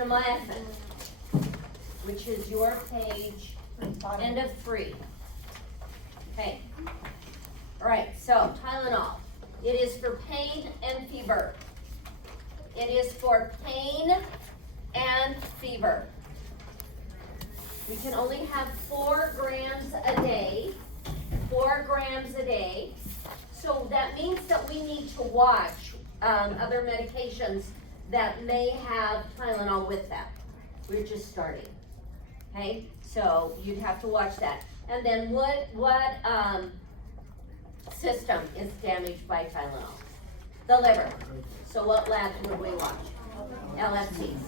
acetaminophen, which is your page, end of 3. Okay. All right, so Tylenol. It is for pain and fever. It is for pain and fever. We can only have 4 grams a day. 4 grams a day. So that means that we need to watch other medications that may have Tylenol with them. We're just starting. Okay, so you'd have to watch that. And then what system is damaged by Tylenol? The liver. So what labs would we watch? LFTs.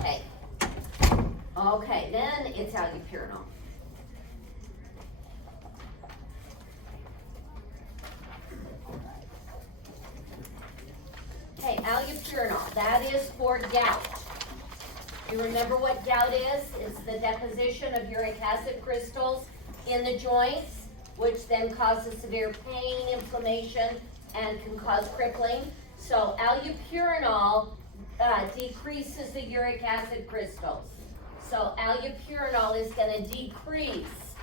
Okay. Okay, then it's allopurinol. Okay, allopurinol, that is for gout. You remember what gout is? It's the deposition of uric acid crystals in the joints, which then causes severe pain, inflammation, and can cause crippling. So allopurinol decreases the uric acid crystals. So allopurinol is going to decrease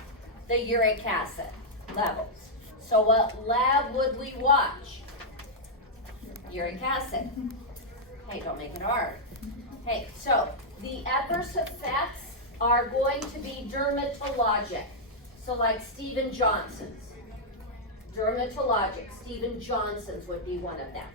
the uric acid levels. So what lab would we watch? Uric acid. Hey, don't make it hard. Okay, so the adverse effects are going to be dermatologic. So like Stephen Johnson's. Dermatologic. Stephen Johnson's would be one of them.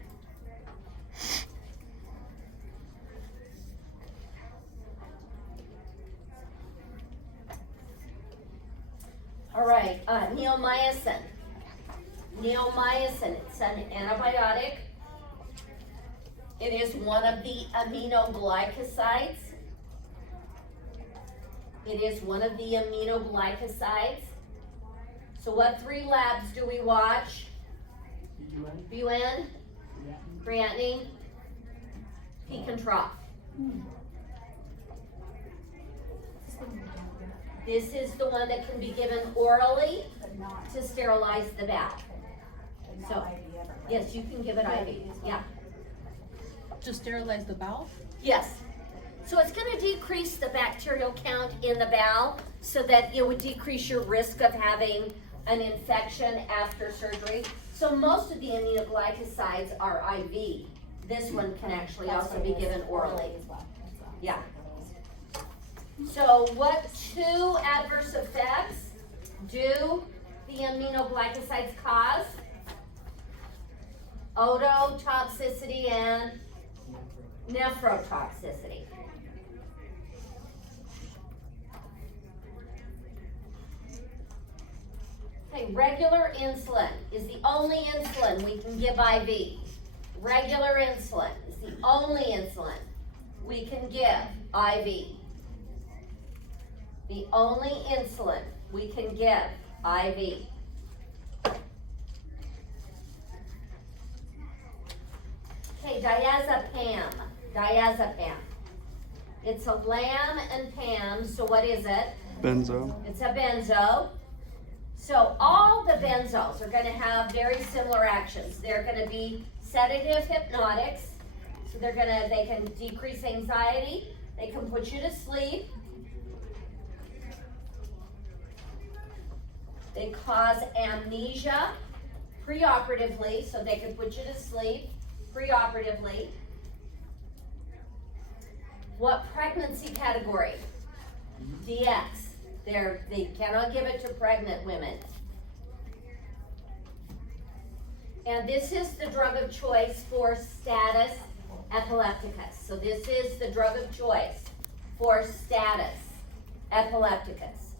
All right, neomycin. Neomycin, it's an antibiotic. It is one of the aminoglycosides. It is one of the aminoglycosides. So what 3 labs do we watch? BUN, creatinine, peak and trough. This is the one that can be given orally to sterilize the bowel. So, yes, you can give it IV. Yeah. To sterilize the bowel? Yes. So it's going to decrease the bacterial count in the bowel so that it would decrease your risk of having an infection after surgery. So most of the aminoglycosides are IV. This one can actually also be given orally. Yeah. So what 2 adverse effects do the aminoglycosides cause? Ototoxicity and nephrotoxicity. Okay, regular insulin is the only insulin we can give IV. Regular insulin is the only insulin we can give IV. The only insulin we can give IV. Okay, diazepam. Diazepam. It's a lam and pam, so what is it? Benzo. It's a benzo. So all the benzos are going to have very similar actions. They're going to be sedative hypnotics. So they can decrease anxiety. They can put you to sleep. They cause amnesia preoperatively, so they can put you to sleep preoperatively. What pregnancy category? DX. They cannot give it to pregnant women. And this is the drug of choice for status epilepticus. So this is the drug of choice for status epilepticus.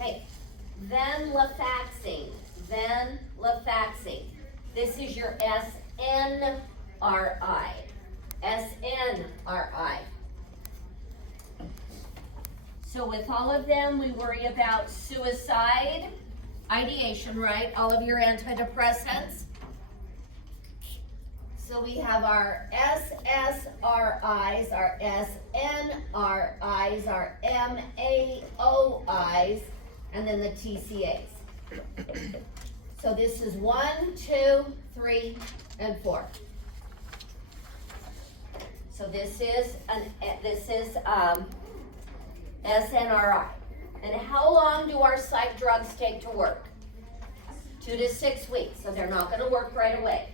Okay, venlafaxine. Venlafaxine. This is your SNRI. SNRI. So with all of them, we worry about suicide, ideation, right? All of your antidepressants. So we have our SSRIs, our SNRIs, our MAOIs, and then the TCAs. So this is 1, 2, 3, and 4. So this is SNRI. And how long do our psych drugs take to work? 2 to 6 weeks, so they're not going to work right away.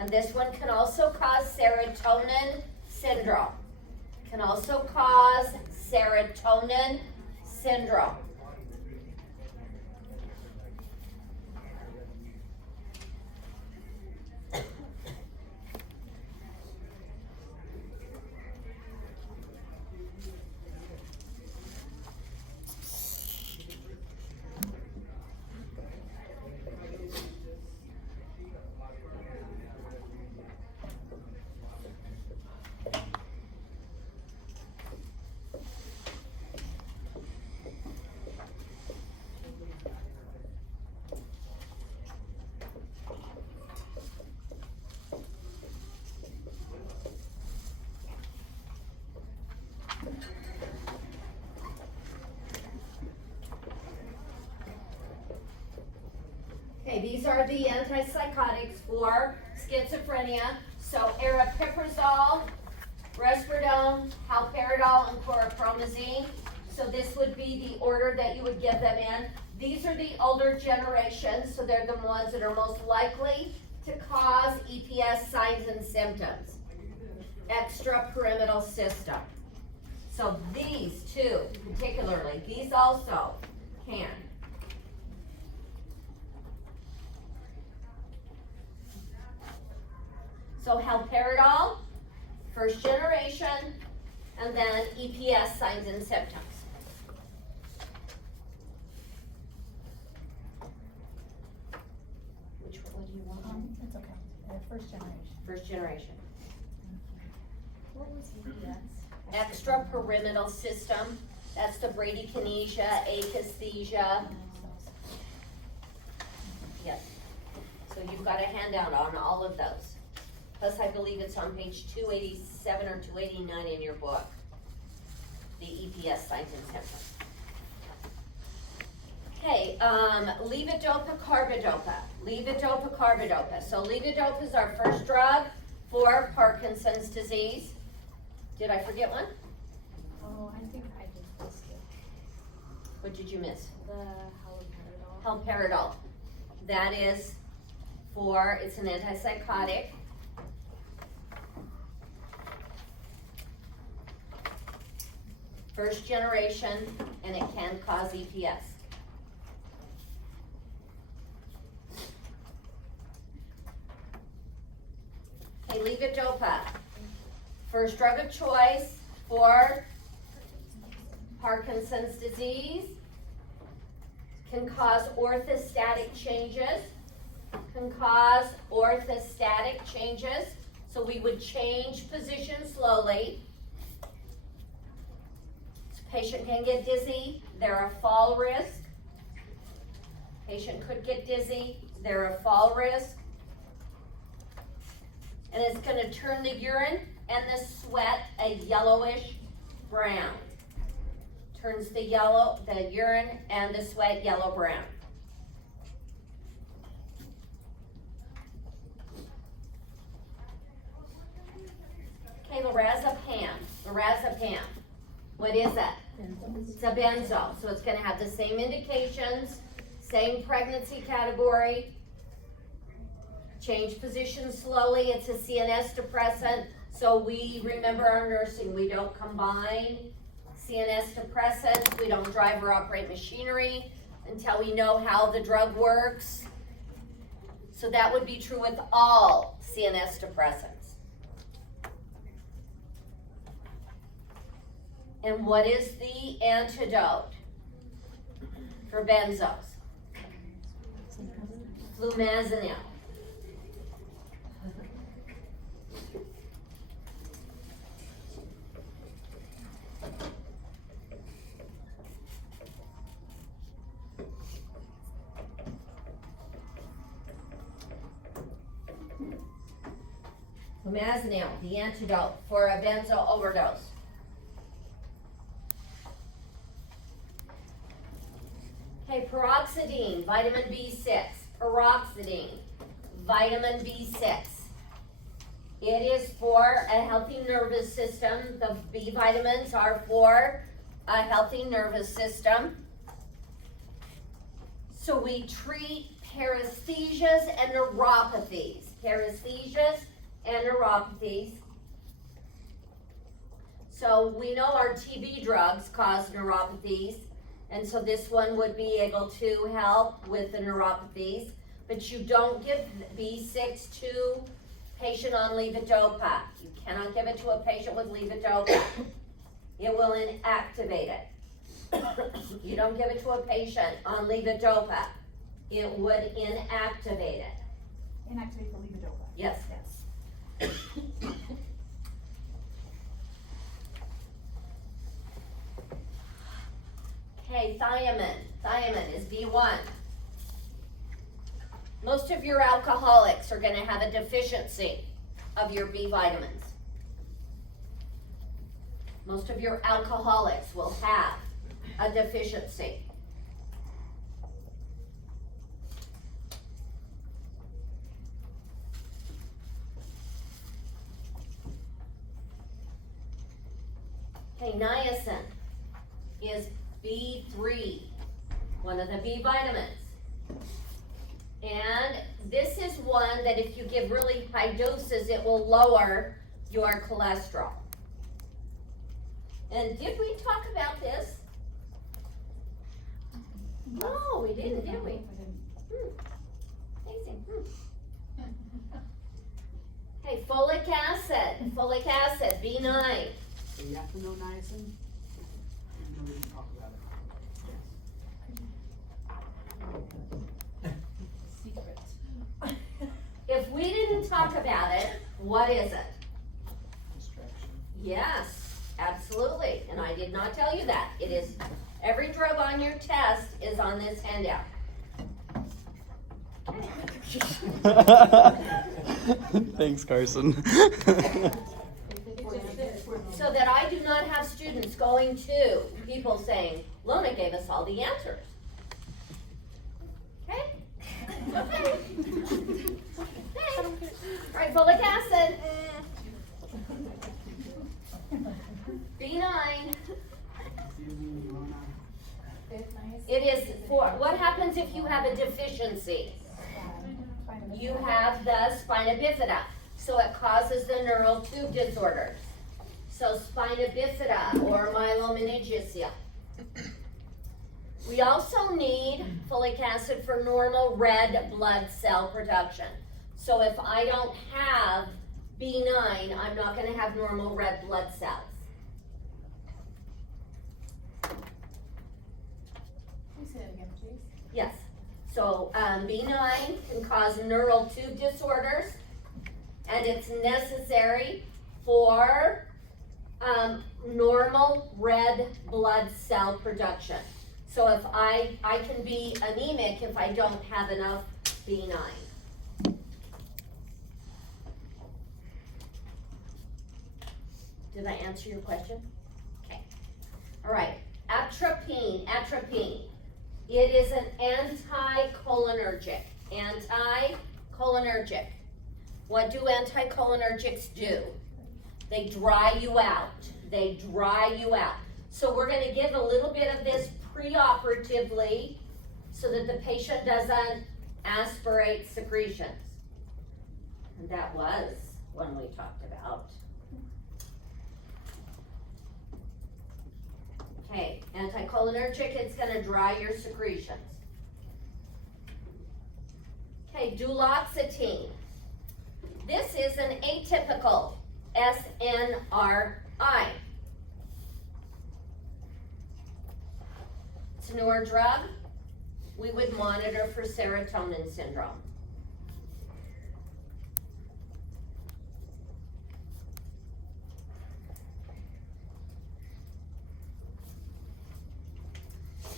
And this one can also cause serotonin syndrome. Can also cause serotonin syndrome. Okay, these are the antipsychotics for schizophrenia. So aripiprazole, risperidone, haloperidol, and chlorpromazine. So this would be the order that you would give them in. These are the older generations, so they're the ones that are most likely to cause EPS signs and symptoms. Extrapyramidal system. So these two, particularly, these also can. So haloperidol, first generation, and then EPS signs and symptoms. Which one do you want? It's okay. First generation. First generation. What was EPS? Extrapyramidal system. That's the bradykinesia, akaesthesia. Yes. So you've got a handout on all of those. Plus, I believe it's on page 287 or 289 in your book. The EPS signs and symptoms. Okay, levodopa, carbidopa. Levodopa, carbidopa. So levodopa is our first drug for Parkinson's disease. Did I forget one? Oh, I think I just missed it. What did you miss? The haloperidol. Haloperidol. That is for, it's an antipsychotic. First generation, and it can cause EPS. Okay, levodopa. First drug of choice for Parkinson's disease. Can cause orthostatic changes. Can cause orthostatic changes. So we would change position slowly. Patient can get dizzy, they're a fall risk. Patient could get dizzy, they're a fall risk. And it's gonna turn the urine and the sweat a yellowish brown. Turns the urine and the sweat yellow brown. Okay, lorazepam. What is that? It's a benzo, so it's going to have the same indications, same pregnancy category. Change position slowly. It's a CNS depressant, so we remember our nursing. We don't combine CNS depressants. We don't drive or operate machinery until we know how the drug works. So that would be true with all CNS depressants. And what is the antidote for benzos? Flumazenil. Flumazenil, the antidote for a benzo overdose. Okay, Paroxetine, vitamin B6. Paroxetine, vitamin B6. It is for a healthy nervous system. The B vitamins are for a healthy nervous system. So we treat paresthesias and neuropathies. Paresthesias and neuropathies. So we know our TB drugs cause neuropathies, and so this one would be able to help with the neuropathies. But you don't give B6 to patient on levodopa. You cannot give it to a patient with levodopa. It will inactivate it. You don't give it to a patient on levodopa. It would inactivate it. Inactivate the levodopa. Yes. Yes. Okay, thiamine. Thiamine is B1. Most of your alcoholics are going to have a deficiency of your B vitamins. Most of your alcoholics will have a deficiency. Okay, niacin is B3, one of the B vitamins. And this is one that if you give really high doses, it will lower your cholesterol. And did we talk about this? No, we didn't, did we? Amazing. Okay, folic acid, B9. Do you have to know niacin? Even though we didn't talk about it. Secret. If we didn't talk about it, what is it? Distraction. Yes, absolutely, and I did not tell you that. It is, every drug on your test is on this handout. Thanks, Carson. So that I do not have students going to people saying, Lona gave us all the answers. Okay? Okay. Okay. All right, folic acid. B9. It is for, what happens if you have a deficiency? You have the spina bifida, so it causes the neural tube disorders. So spina bifida or myelomeningocele. We also need folic acid for normal red blood cell production. So if I don't have B9, I'm not going to have normal red blood cells. Can you say that again, please? Yes. So B9 can cause neural tube disorders, and it's necessary for normal red blood cell production. So if I can be anemic if I don't have enough B9. Did I answer your question? Okay. All right. Atropine. It is an anticholinergic. Anticholinergic. What do anticholinergics do? They dry you out. They dry you out. So we're going to give a little bit of this preoperatively so that the patient doesn't aspirate secretions. And that was one we talked about. Okay, anticholinergic, it's going to dry your secretions. Okay, duloxetine. This is an atypical SNRI. It's a NUR drug. We would monitor for serotonin syndrome.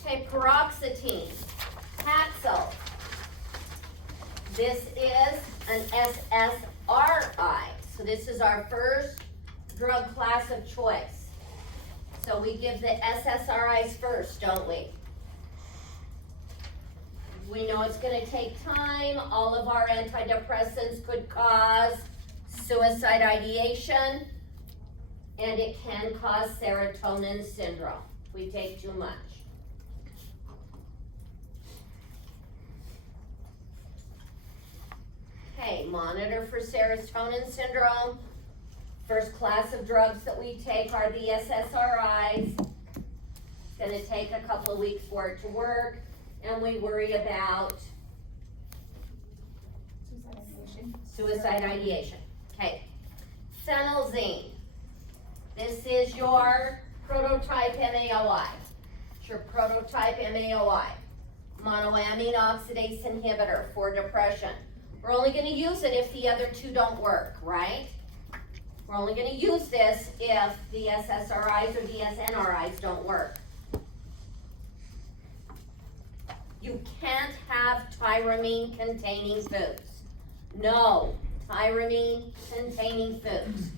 Okay, paroxetine, Paxil. This is an SSRI. So this is our first drug class of choice. So we give the SSRIs first, don't we? We know it's gonna take time. All of our antidepressants could cause suicide ideation, and it can cause serotonin syndrome if we take too much. Okay, monitor for serotonin syndrome. First class of drugs that we take are the SSRIs. It's gonna take a couple of weeks for it to work, and we worry about suicide ideation. Okay, phenelzine. This is your prototype MAOI. It's your prototype MAOI. Monoamine oxidase inhibitor for depression. We're only gonna use it if the other two don't work, right? We're only gonna use this if the SSRIs or the SNRIs don't work. You can't have tyramine containing foods. No tyramine containing foods.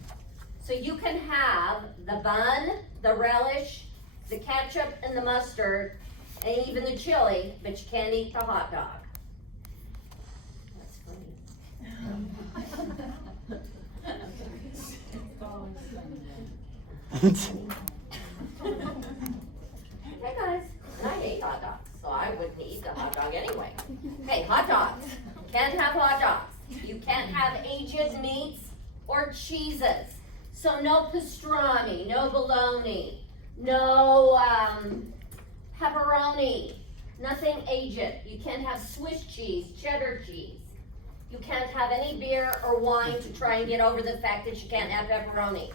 So you can have the bun, the relish, the ketchup and the mustard, and even the chili, but you can't eat the hot dog. That's funny. Hey guys, and I hate hot dogs, so I wouldn't eat the hot dog anyway. Hey, hot dogs. Can't have hot dogs. You can't have aged meats or cheeses. So no pastrami, no bologna, no pepperoni, nothing aged. You can't have Swiss cheese, cheddar cheese. You can't have any beer or wine to try and get over the fact that you can't have pepperoni.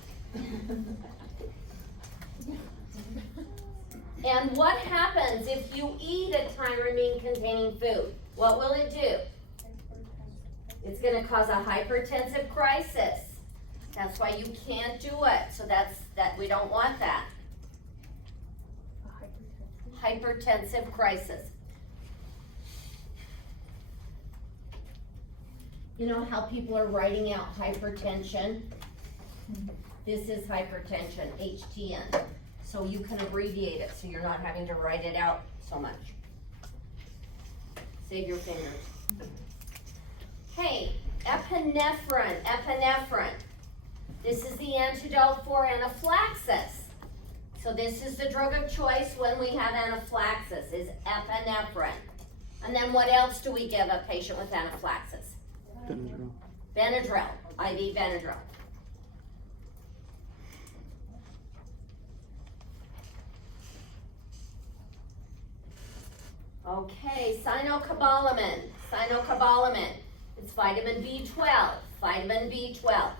And what happens if you eat a tyramine-containing food? What will it do? It's gonna cause a hypertensive crisis. That's why you can't do it. So we don't want that. Hypertensive crisis. You know how people are writing out hypertension? This is hypertension, HTN. So you can abbreviate it so you're not having to write it out so much. Save your fingers. Hey, epinephrine. This is the antidote for anaphylaxis. So this is the drug of choice when we have anaphylaxis, is epinephrine. And then what else do we give a patient with anaphylaxis? Benadryl. Benadryl, IV Benadryl. Okay, cyanocobalamin. It's vitamin B12, vitamin B12.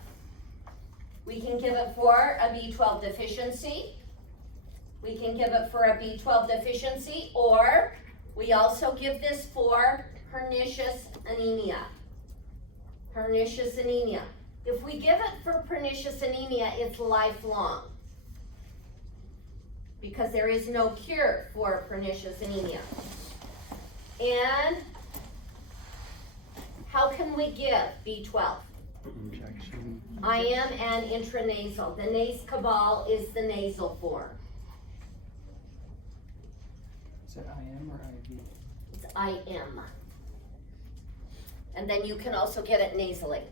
We can give it for a B12 deficiency. We can give it for a B12 deficiency, or we also give this for pernicious anemia. Pernicious anemia. If we give it for pernicious anemia, it's lifelong, because there is no cure for pernicious anemia. And how can we give B12? Injection. IM and intranasal. The Nascabal is the nasal form. Is it IM or IV? It's IM. And then you can also get it nasally.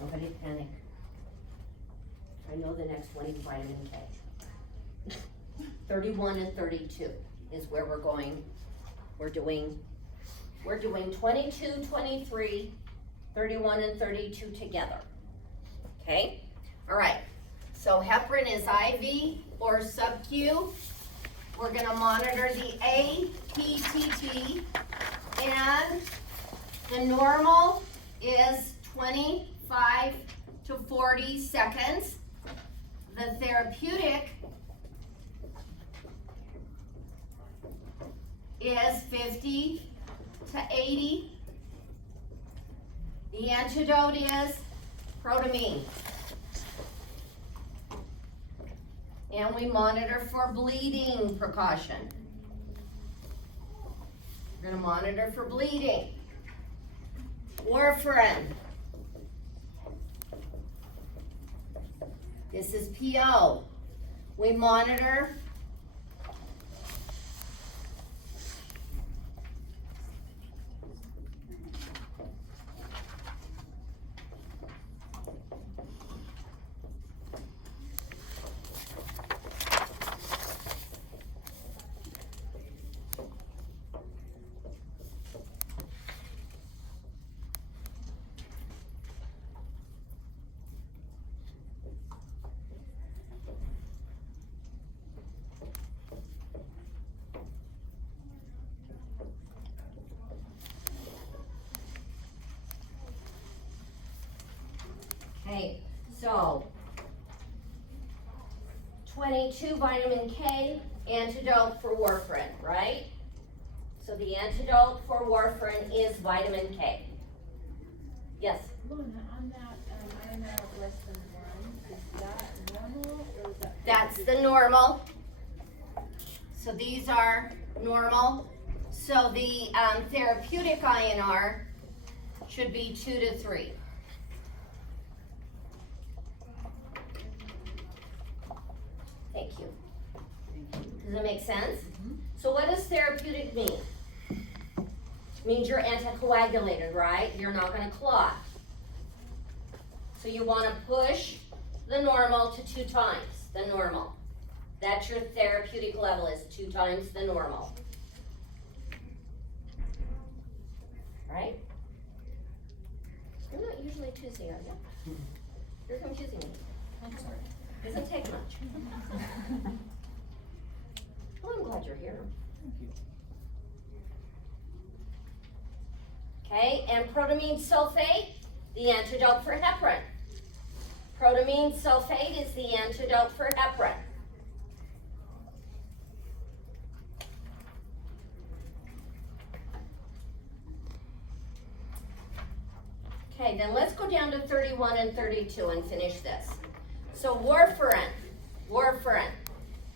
Nobody panic. I know the next one is vitamin K. 31 and 32 is where we're going. We're doing 22, 23, 31 and 32 together. Okay? All right. So heparin is IV or sub-Q. We're gonna monitor the APTT, and the normal is 25 to 40 seconds. The therapeutic is 50 to 80. The antidote is protamine. And we monitor for bleeding precaution. We're gonna monitor for bleeding. Warfarin. This is PO. We monitor Okay, so 22 vitamin K, antidote for warfarin, right? So the antidote for warfarin is vitamin K. Yes? Luna, on that, INR of less than 1, is that normal or is that? That's the normal. So these are normal. So the therapeutic INR should be 2 to 3. Thank you. Does that make sense? So what does therapeutic mean? Means you're anticoagulated, right? You're not gonna clot. So you wanna push the normal to 2 times the normal. That's your therapeutic level, is 2 times the normal. Right? You're not usually choosy, are you? You're confusing me. I'm sorry. Doesn't take much. Well, I'm glad you're here. Thank you. Okay, and protamine sulfate, the antidote for heparin. Protamine sulfate is the antidote for heparin. Okay, then let's go down to 31 and 32 and finish this. So warfarin,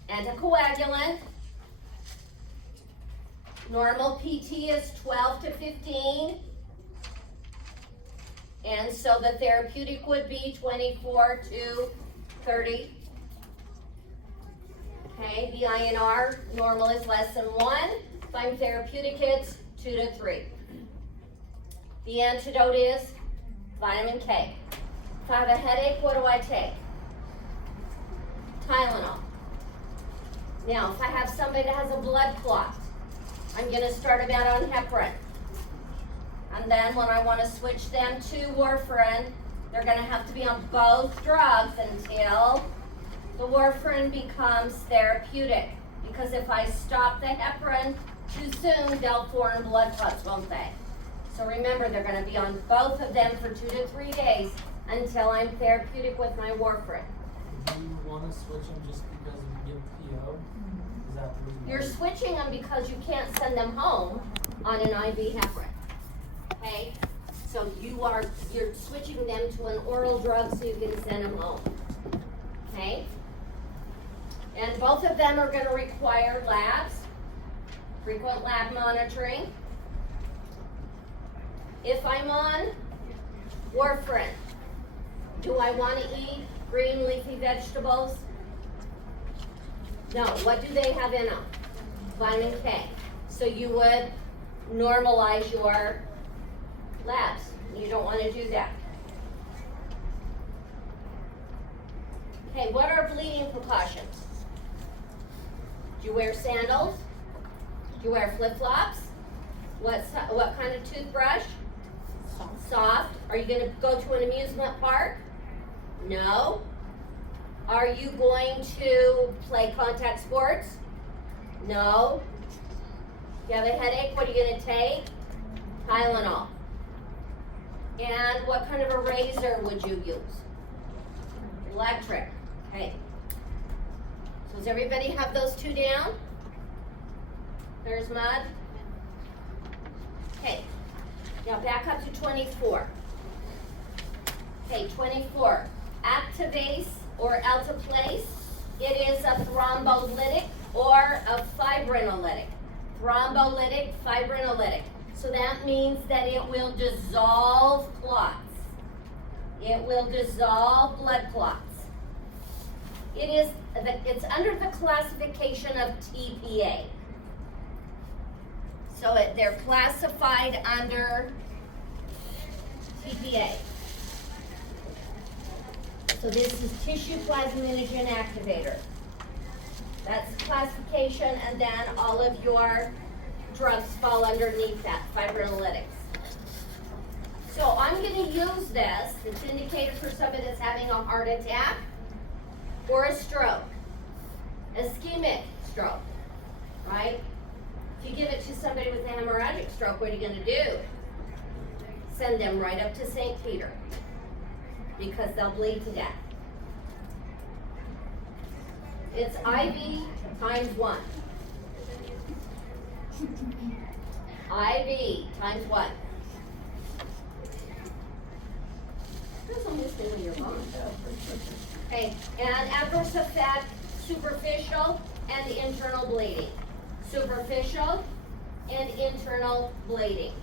anticoagulant. Normal PT is 12 to 15. And so the therapeutic would be 24 to 30. Okay, the INR, normal is less than 1. If I'm therapeutic, it's 2 to 3. The antidote is vitamin K. If I have a headache, what do I take? Tylenol. Now, if I have somebody that has a blood clot, I'm gonna start them out on heparin. And then when I wanna switch them to warfarin, they're gonna have to be on both drugs until the warfarin becomes therapeutic. Because if I stop the heparin too soon, they'll form blood clots, won't they? So remember, they're gonna be on both of them for 2 to 3 days until I'm therapeutic with my warfarin. Do you want to switch them just because you give PO? Is that the reason? You're switching them because you can't send them home on an IV heparin, okay? So you're switching them to an oral drug so you can send them home, okay? And both of them are gonna require labs, frequent lab monitoring. If I'm on warfarin, do I wanna eat green leafy vegetables? No, what do they have in them? Vitamin K. So you would normalize your labs. You don't want to do that. Okay, what are bleeding precautions? Do you wear sandals? Do you wear flip-flops? What kind of toothbrush? Soft. Are you going to go to an amusement park? No. Are you going to play contact sports? No. You have a headache, what are you gonna take? Tylenol. And what kind of a razor would you use? Electric. Okay. So does everybody have those 2 down? There's mud. Okay. Now back up to 24. Okay, 24. Activase or alteplase. It is a thrombolytic or a fibrinolytic. Thrombolytic, fibrinolytic. So that means that it will dissolve clots. It will dissolve blood clots. it's under the classification of TPA. So they're classified under TPA. So this is tissue plasminogen activator. That's classification, and then all of your drugs fall underneath that, fibrinolytics. So I'm gonna use this, it's indicated for somebody that's having a heart attack or a stroke, ischemic stroke, right? If you give it to somebody with a hemorrhagic stroke, what are you gonna do? Send them right up to St. Peter, because they'll bleed to death. It's IV times 1. IV times 1. That's almost when you're gone. Okay, and adverse effect, superficial and internal bleeding. Superficial and internal bleeding.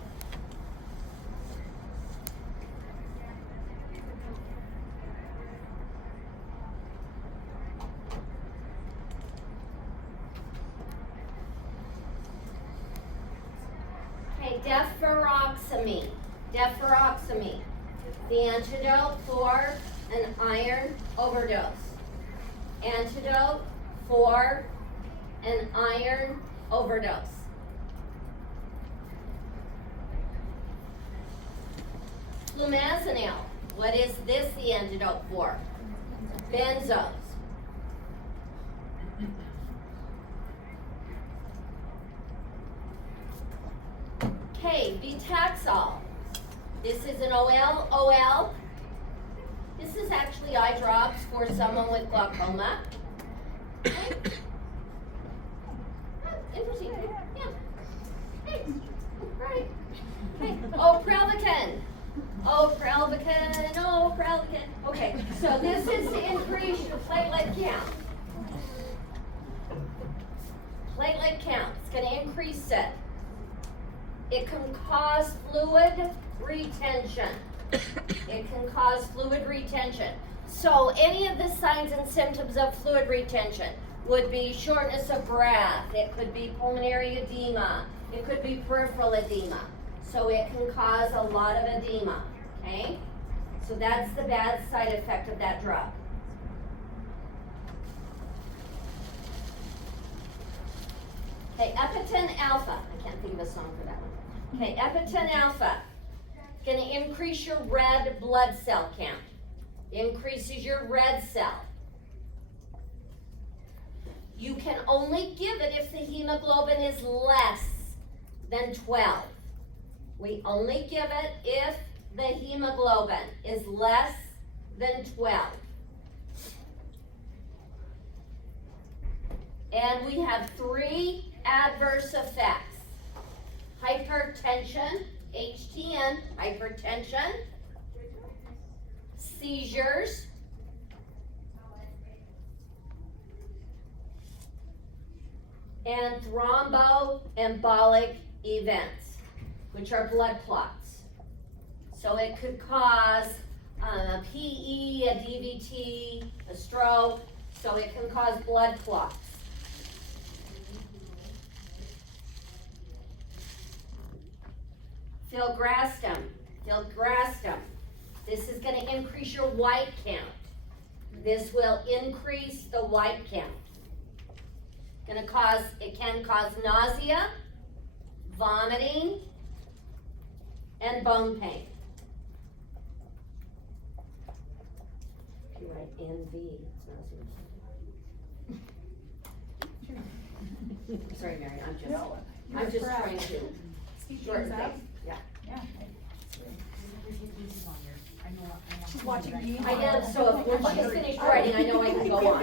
Okay, deferoxamine. Deferoxamine. The antidote for an iron overdose. Antidote for an iron overdose. Flumazenil. What is this the antidote for? Benzos. Okay, Vitaxol. This is an OL. This is actually eye drops for someone with glaucoma. Okay. Interesting. Yeah. Hey. Right. Okay. Prelvican. Prelvican. Okay, so this is to increase your platelet count. Platelet count. It's going to increase it. It can cause fluid retention. It can cause fluid retention. So any of the signs and symptoms of fluid retention would be shortness of breath. It could be pulmonary edema. It could be peripheral edema. So it can cause a lot of edema, okay? So that's the bad side effect of that drug. Okay, Epitin alpha. I can't think of a song for that one. Okay, Epitin alpha. It's going to increase your red blood cell count. Increases your red cell. You can only give it if the hemoglobin is less than 12. We only give it if the hemoglobin is less than 12. And we have 3 adverse effects. Hypertension, HTN, hypertension, seizures, and thromboembolic events, which are blood clots. So it could cause a PE, a DVT, a stroke, so it can cause blood clots. Filgrastim. This is going to increase your white count. This will increase the white count. It can cause nausea, vomiting, and bone pain. If you write NV, it's nausea. Sorry, Mary, I'm just trying to shorten things. Yeah. She's watching me. I am, so if when she's finished writing, I know I can go on.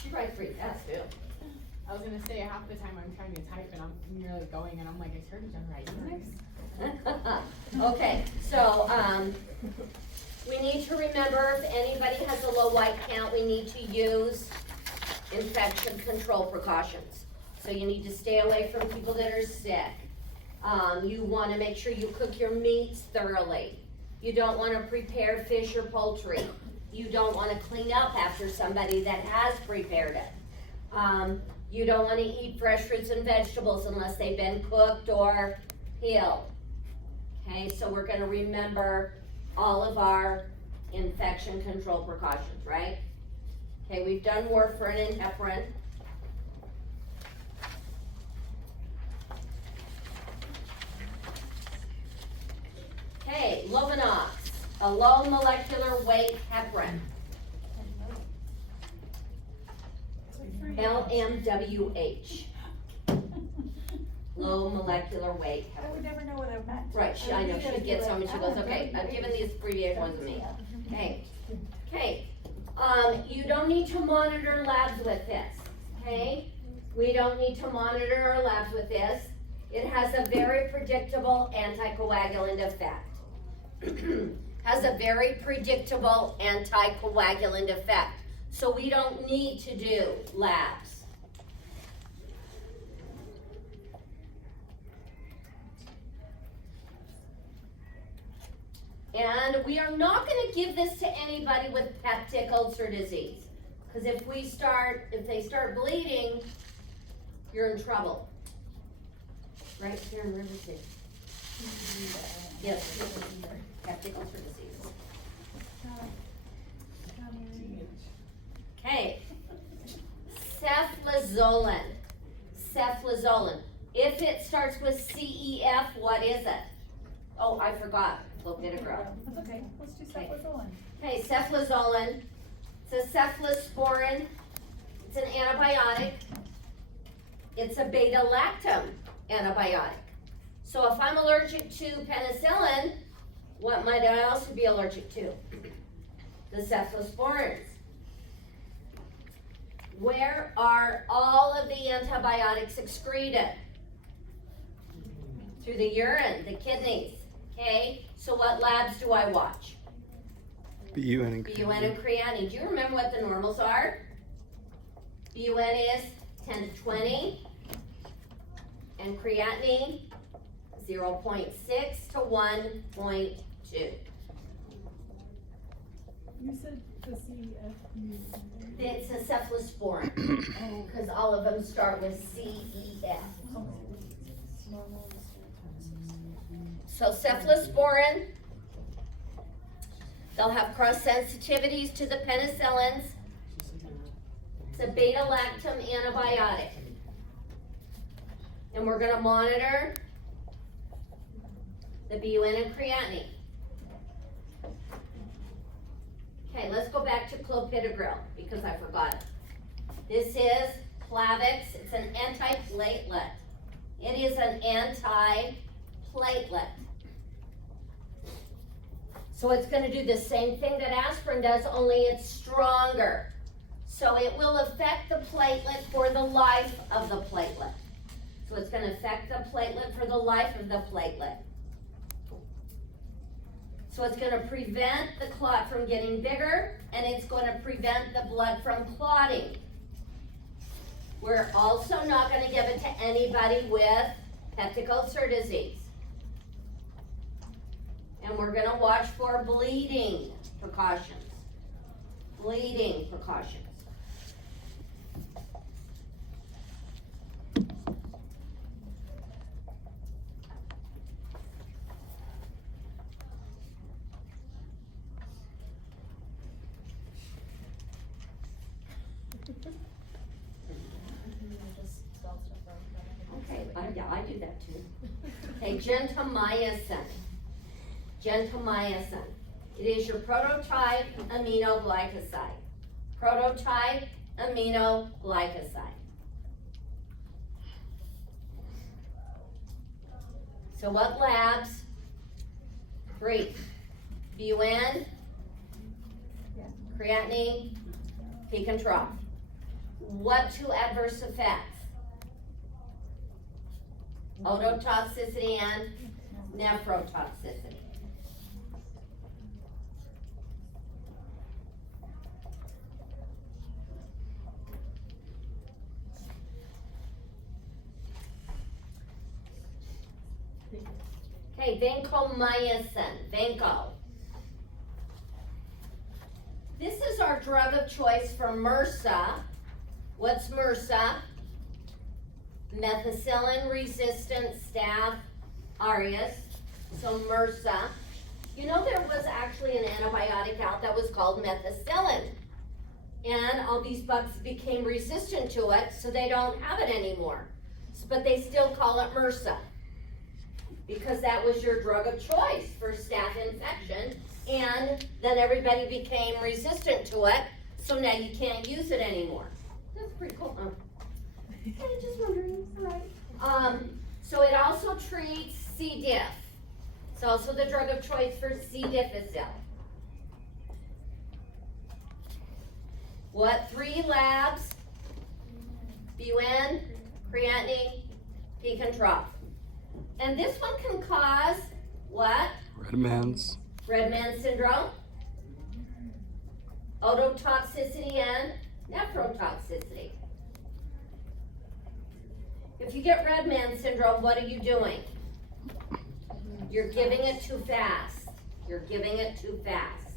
She writes pretty fast too. I was gonna say half the time I'm trying to type and you're like going and I'm like, I started done writing this. Okay, so we need to remember if anybody has a low white count, we need to use infection control precautions. So you need to stay away from people that are sick. You want to make sure you cook your meats thoroughly. You don't want to prepare fish or poultry. you don't wanna clean up after somebody that has prepared it. You don't wanna eat fresh fruits and vegetables unless they've been cooked or peeled. Okay, so we're gonna remember all of our infection control precautions, right? Okay, we've done warfarin and heparin. Okay, Lovenox, a low molecular weight heparin. LMWH. Low molecular weight I would heparin. never know what it meant. Right, I know, she gets some and she goes, okay, I've given these abbreviations to me. Okay, okay, you don't need to monitor labs with this, okay? We don't need to monitor our labs with this. It has a very predictable anticoagulant effect. Has a very predictable anticoagulant effect. So we don't need to do labs. And we are not gonna give this to anybody with peptic ulcer disease. Because if they start bleeding, you're in trouble. Right here in River City. Yes, peptic ulcer disease. Okay. Ceflazoline. Ceflazoline. If it starts with CEF, what is it? Oh, I forgot. Clopidogrel. That's okay, let's do ceflazoline. Okay, ceflazoline. It's a cephalosporin. It's an antibiotic. It's a beta-lactam antibiotic. So if I'm allergic to penicillin, what might I also be allergic to? The cephalosporins. Where are all of the antibiotics excreted? Through the urine, the kidneys. Okay, so what labs do I watch? BUN and BUN and creatinine. Do you remember what the normals are? BUN is 10 to 20, and creatinine 0.6 to 1.2. You said the CF. It's a cephalosporin, because all of them start with CEF. So cephalosporin, they'll have cross sensitivities to the penicillins. It's a beta-lactam antibiotic. And we're gonna monitor the BUN and creatinine. Okay, let's go back to clopidogrel, because I forgot it. This is Plavix, it's an antiplatelet. It is an antiplatelet. So it's gonna do the same thing that aspirin does, only it's stronger. So it will affect the platelet for the life of the platelet. So it's gonna affect the platelet for the life of the platelet. So it's gonna prevent the clot from getting bigger, and it's gonna prevent the blood from clotting. We're also not gonna give it to anybody with peptic ulcer disease. And we're gonna watch for bleeding precautions. Bleeding precautions. Okay, yeah, I do that too. Okay, gentamicin. Gentamicin. It is your prototype aminoglycoside. Prototype aminoglycoside. So what labs? 3. BUN, creatinine, peak and trough. What 2 adverse effects? Ototoxicity and nephrotoxicity. Okay, vancomycin, vanco. This our drug of choice for MRSA. What's MRSA? Methicillin-resistant staph aureus. So MRSA. You know there was actually an antibiotic out that was called methicillin. And all these bugs became resistant to it, so they don't have it anymore. But they still call it MRSA. Because that was your drug of choice for staph infection. And then everybody became resistant to it, so now you can't use it anymore. That's pretty cool, huh? I'm just wondering, right? So it also treats C. diff. It's also the drug of choice for C. difficile. What 3 labs? BUN, creatinine, peak and trough. And this one can cause what? Red man's. Red man syndrome, ototoxicity, and nephrotoxicity. If you get red man syndrome, what are you doing? You're giving it too fast. You're giving it too fast.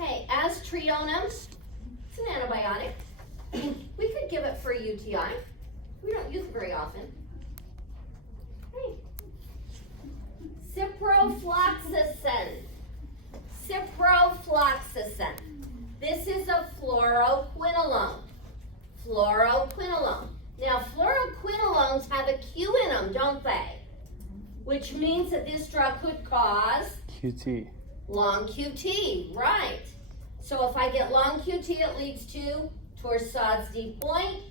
Okay, aztrionum. It's an antibiotic. We could give it for a UTI. We don't use it very often. Hey. Ciprofloxacin. Ciprofloxacin. This is a fluoroquinolone. Fluoroquinolone. Now, fluoroquinolones have a Q in them, don't they? Which means that this drug could cause QT. long QT, right. So if I get long QT, it leads to Torsades de Pointes,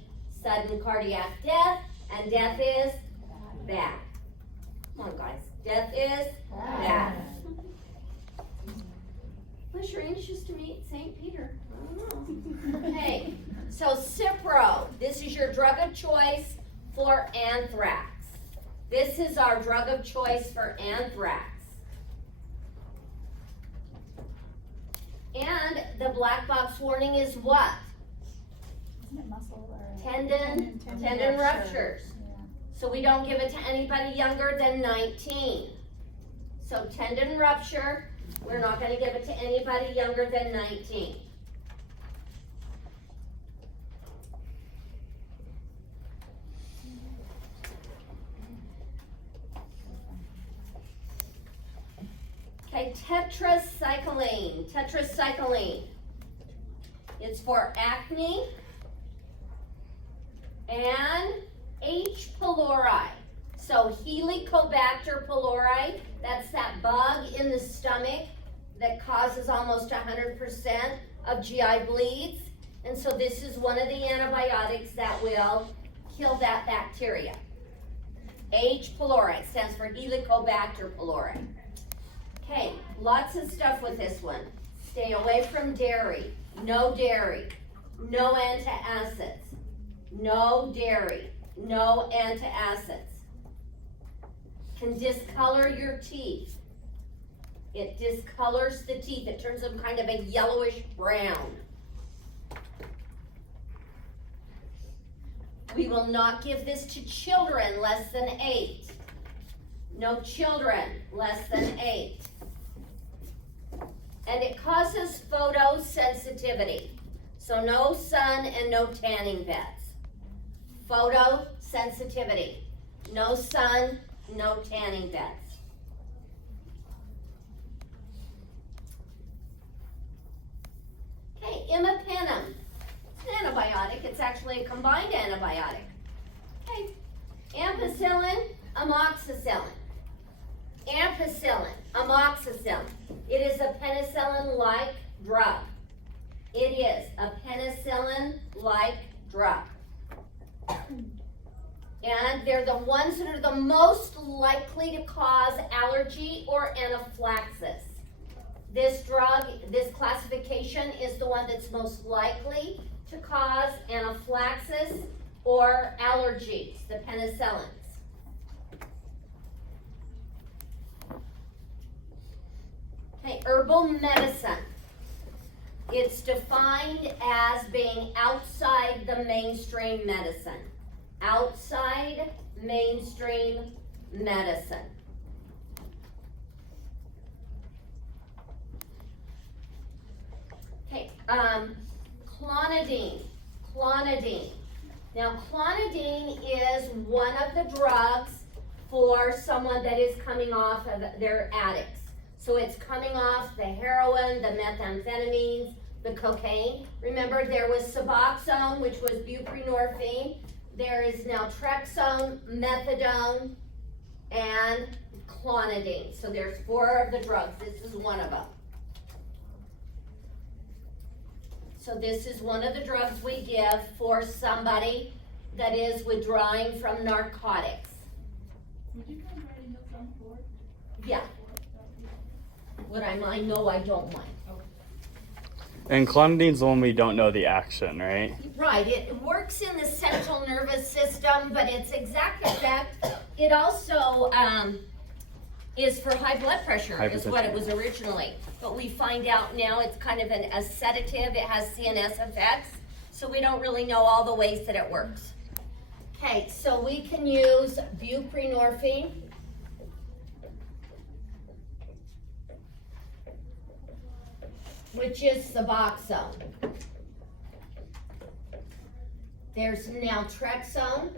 sudden cardiac death, and death is bad. Come on, guys. Death is bad. Unless you're anxious to meet St. Peter. I don't know. Okay, so Cipro. This is your drug of choice for anthrax. This is our drug of choice for anthrax. And the black box warning is what? Isn't it muscle or? Tendon ruptures. Yeah. So we don't give it to anybody younger than 19. So tendon rupture, we're not going to give it to anybody younger than 19. Okay, tetracycline. Tetracycline. It's for acne and H. pylori. So Helicobacter pylori, that's that bug in the stomach that causes almost 100% of GI bleeds. And so this is one of the antibiotics that will kill that bacteria. H. pylori stands for Helicobacter pylori. Okay, lots of stuff with this one. Stay away from dairy. No dairy. No antacids. No dairy. No antacids. Can discolor your teeth. It discolors the teeth. It turns them kind of a yellowish brown. We will not give this to children less than 8. No children less than 8. And it causes photosensitivity. So no sun and no tanning beds. Photosensitivity. No sun, no tanning beds. Okay, imipenem. It's an antibiotic. It's actually a combined antibiotic. Okay, ampicillin, amoxicillin. Ampicillin, amoxicillin. It is a penicillin-like drug. It is a penicillin-like drug. And they're the ones that are the most likely to cause allergy or anaphylaxis. This drug, this classification is the one that's most likely to cause anaphylaxis or allergies, the penicillins. Okay, herbal medicine. It's defined as being outside the mainstream medicine. outside mainstream medicine. Okay, clonidine. Now, clonidine is one of the drugs for someone that is coming off of their addicts. So it's coming off the heroin, the methamphetamines, the cocaine. Remember, there was Suboxone, which was buprenorphine. There is naltrexone, methadone, and clonidine. So there's 4 of the drugs. This is one of them. So this is one of the drugs we give for somebody that is withdrawing from narcotics. Would you mind writing those on the board? Yeah. Would I mind? No, I don't mind. And clonidine's the one we don't know the action, right? Right, it works in the central nervous system, but its exact effect, it also is for high blood pressure, is what it was originally. But we find out now it's kind of a sedative, it has CNS effects, so we don't really know all the ways that it works. Okay, so we can use buprenorphine. Which is Suboxone. There's naltrexone,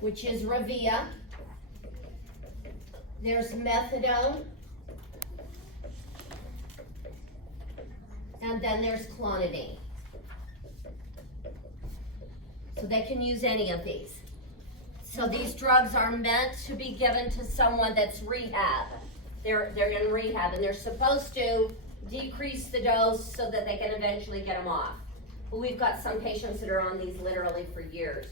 which is Revia. There's methadone. And then there's clonidine. So they can use any of these. So these drugs are meant to be given to someone that's rehab. They're in rehab, and they're supposed to decrease the dose so that they can eventually get them off. But we've got some patients that are on these literally for years.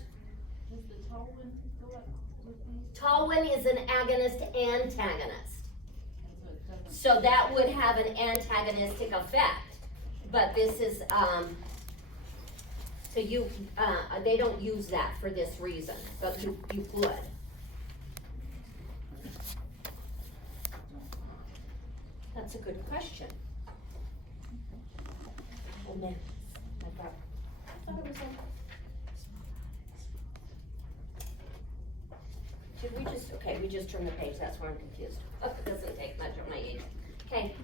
Does the tall one go up with these? Tolwyn is an agonist-antagonist. So it doesn't. So that would have an antagonistic effect. But this is, so you, they don't use that for this reason, but you could. That's a good question. Oh man, I thought it was Should we just, okay, we just turned the page, that's why I'm confused. It doesn't take much of my age. Okay,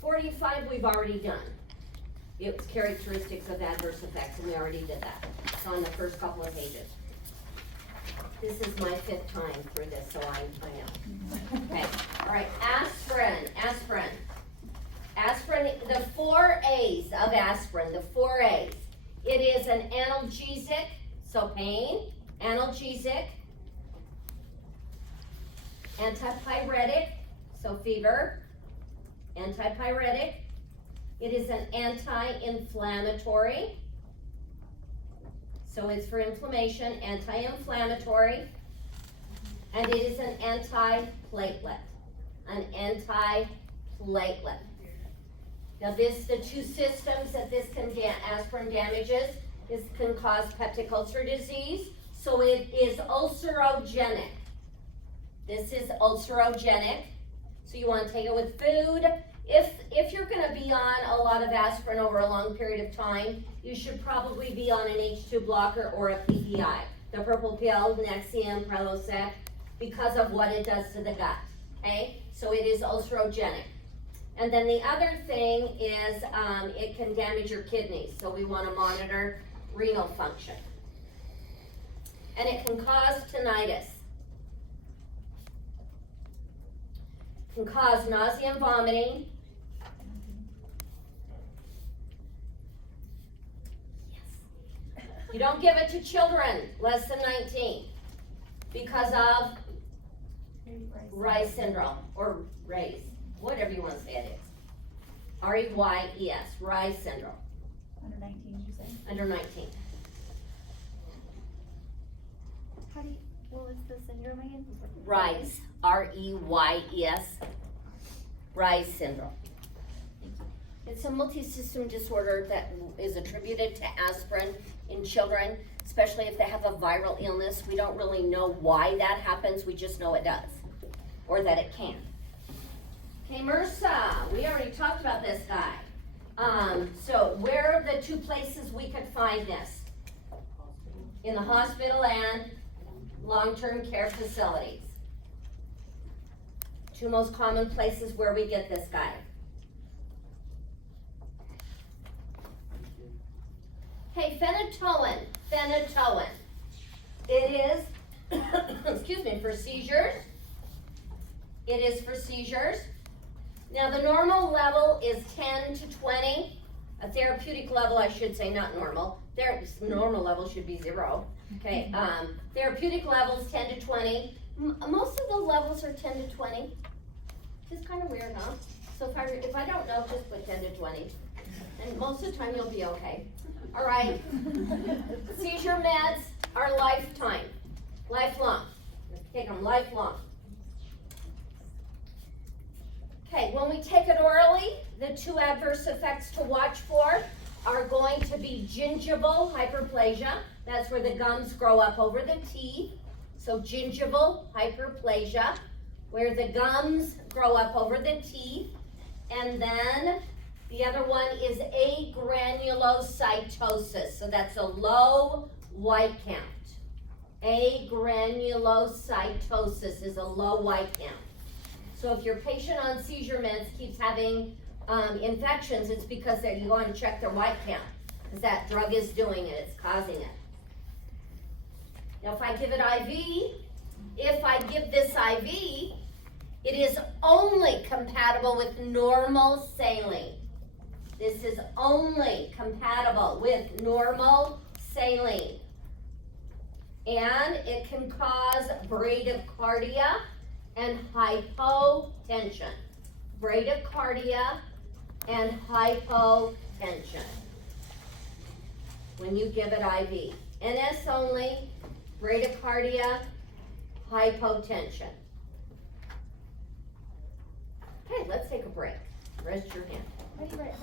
45 we've already done. It's characteristics of adverse effects, and we already did that. It's on the first couple of pages. This is my 5th time through this, so I know. Okay, all right, aspirin. Aspirin, the 4 A's of aspirin, the 4 A's. It is an analgesic, so pain, analgesic, antipyretic, so fever, antipyretic. It is an anti-inflammatory, so it's for inflammation, anti-inflammatory, and it is an anti-platelet, Now the 2 systems that this aspirin damages, this can cause peptic ulcer disease, so it is ulcerogenic. This is ulcerogenic, so you want to take it with food. If you're going to be on a lot of aspirin over a long period of time, you should probably be on an H2 blocker or a PPI. The purple pill, Nexium, Prilosec, because of what it does to the gut, okay? So it is ulcerogenic. And then the other thing is it can damage your kidneys, so we want to monitor renal function. And it can cause tinnitus. Can cause nausea and vomiting. Yes. You don't give it to children less than 19 because of Reye's syndrome, or Reye's, whatever you want to say it is. R-E-Y-E-S, Reye's syndrome. Under 19, did you say? Under 19. How do you, what was the syndrome again? Reye's, R-E-Y-E-S, Reye's syndrome. It's a multi-system disorder that is attributed to aspirin in children, especially if they have a viral illness. We don't really know why that happens, we just know it does, or that it can. Okay, MRSA, we already talked about this guy. So where are the two places we could find this. In the hospital and long-term care facilities. Two most common places where we get this guy. Okay, phenytoin. It is, excuse me, for seizures. It is for seizures. Now the normal level is 10 to 20. A therapeutic level, I should say, not normal. Normal level should be 0. Okay, therapeutic levels 10 to 20. Most of the levels are 10 to 20. It's kind of weird, huh? So if I don't know, just put 10 to 20. And most of the time you'll be okay. All right. Seizure meds are lifelong. Take them lifelong. Okay, when we take it orally, the 2 adverse effects to watch for are going to be gingival hyperplasia. That's where the gums grow up over the teeth. So gingival hyperplasia, where the gums grow up over the teeth. And then the other one is agranulocytosis. So that's a low white count. Agranulocytosis is a low white count. So if your patient on seizure meds keeps having infections, it's because you go and check their white count, because that drug is doing it, it's causing it. Now if I give it IV, it is only compatible with normal saline. This is only compatible with normal saline. And it can cause bradycardia and hypotension. Bradycardia and hypotension when you give it IV. NS only, bradycardia, hypotension. Okay, let's take a break. Rest your hand. How do you write